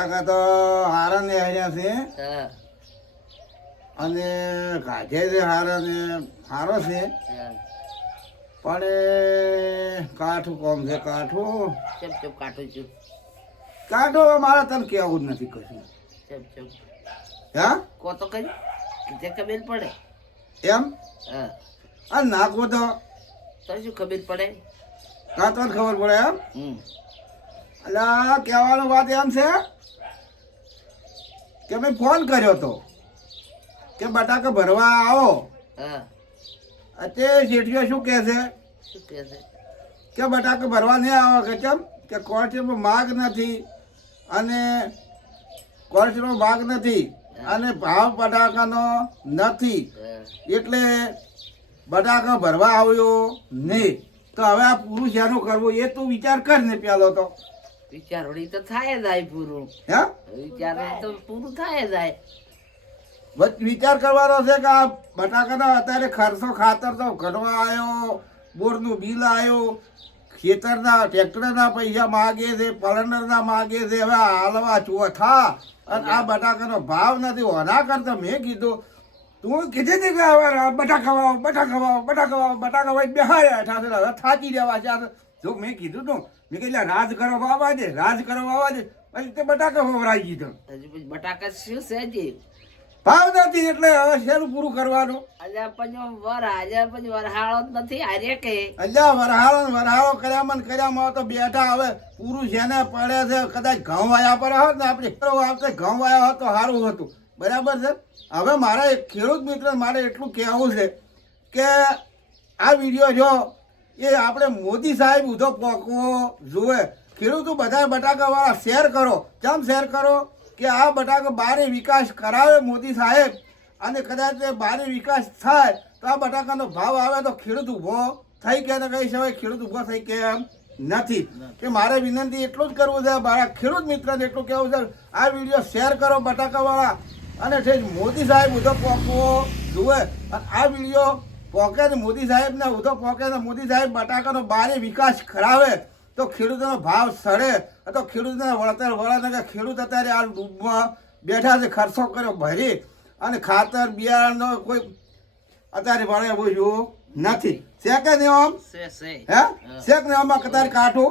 કાકા તો હારા ને હાર્યા છે હા અને કાઢે છે હારા ને હારો છે હા પણ એ કાઠું કોમ છે કાઠું ચપ ચપ કાઢું છું કાઠું મારે તને કહેવું જ નથી કશું ચપ ચપ હા કો તો કઈ જે ખબર પડે એમ હા આ નાખવો તો તો શું ખબર પડે કાં તો જ ખબર પડે એમ હમ એટલે કહેવાનું વાત એમ છે કે મેં ફોન કર્યો તો કે બટાકા ભરવા આવો હા તે શેઠિયો શું કહે છે શું કહે છે કે બટાકા ભરવા નહીં આવો કે કેમ કે કોર્ટમાં માગ નથી અને કોર્ટમાં માગ નથી અને ભાવ બટાકાનો નથી હા એટલે બટાકા ભરવા આવ્યો નહીં તો હવે આ પૂરું શેનું કરવું એ તું વિચાર કર ને પેલો તો વિચારવડી તો થાય જાય પૂરું હે વિચારવડી તો પૂરું થાય જાય વિચાર કરવાનો છે કે આ બટાકાનો અત્યારે ખર્ચો ખાતર તો ઘટવા આવ્યો બોરનું બિલ આવ્યો ખેતરના ટ્રેક્ટરના પૈસા માગે છે પલંડરના માગે છે હવે હાલવા ચોથા અને આ બટાકાનો ભાવ નથી ઓના કરતા મેં કીધું તું કીધી હતી કે હવે બટાકા વાવો બટાકા વાવો બટાકા વાવો બટાકા વાવી બેહાડ્યા ઠાસે હવે થાકી જવા છે જો મેં કીધું તું મેં કીધું રાજ કરો વાવા દે રાજ કરો વાવા દે પછી તે બટાકા વવરાઈ દીધો હજુ પછી બટાકા શું છે જે ભાવ નથી એટલે હવે શેનું પૂરું કરવાનું આજે પછી વર આજે પછી વરહાળો જ નથી આજે કે અલ્યા વરહાળો કર્યામાં ને કર્યામાં તો બેઠા હવે પૂરું જેને પડે છે કદાચ ઘઉં વાયા પર હોત ને આપણે આવતે ઘઉં વાયા હોત તો સારું હતું બરાબર છે હવે મારે ખેડૂત મિત્ર મારે એટલું કહેવું છે કે આ વિડીયો જો એ આપણે મોદી સાહેબ ઉધો પોકવો જુએ ખેડૂતો બધા બટાકાવાળા શેર કરો કેમ શેર કરો કે આ બટાકા બારે વિકાસ કરાવે મોદી સાહેબ અને કદાચ બારે વિકાસ થાય તો આ બટાકાનો ભાવ આવે તો ખેડૂત ઊભો થઈ કે કહી શકાય ખેડૂત ઊભો થઈ કે એમ નથી કે મારે વિનંતી એટલું જ કરવું છે મારા ખેડૂત મિત્રને એટલું કહેવું છે આ વિડીયો શેર કરો બટાકાવાળા અને છે મોદી સાહેબ ઉધો પોકવો જુએ અને આ વિડીયો પોકે ને મોદી સાહેબને ઉધો પોકે ને મોદી સાહેબ બટાકાનો બારે વિકાસ કરાવે તો ખેડૂતોનો ભાવ સડે તો ખેડૂતને વળતર વળે કે ખેડૂત અત્યારે આ ડૂબમાં બેઠા છે ખર્ચો કર્યો ભરી અને ખાતર બિયારણનો કોઈ અત્યારે ભણે બોલ્યું નથી શેક ને આમ હે શેક ને આમાં કતાર કાઠું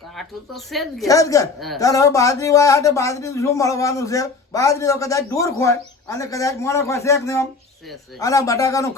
કાઠું તો છે જ છે જ કે તારે હવે બાજરી વાયા તો બાજરી શું મળવાનું છે બાજરી તો કદાચ દૂર ખોય અને કદાચ મોણો ખોય શેક ને આમ અને બટાકાનું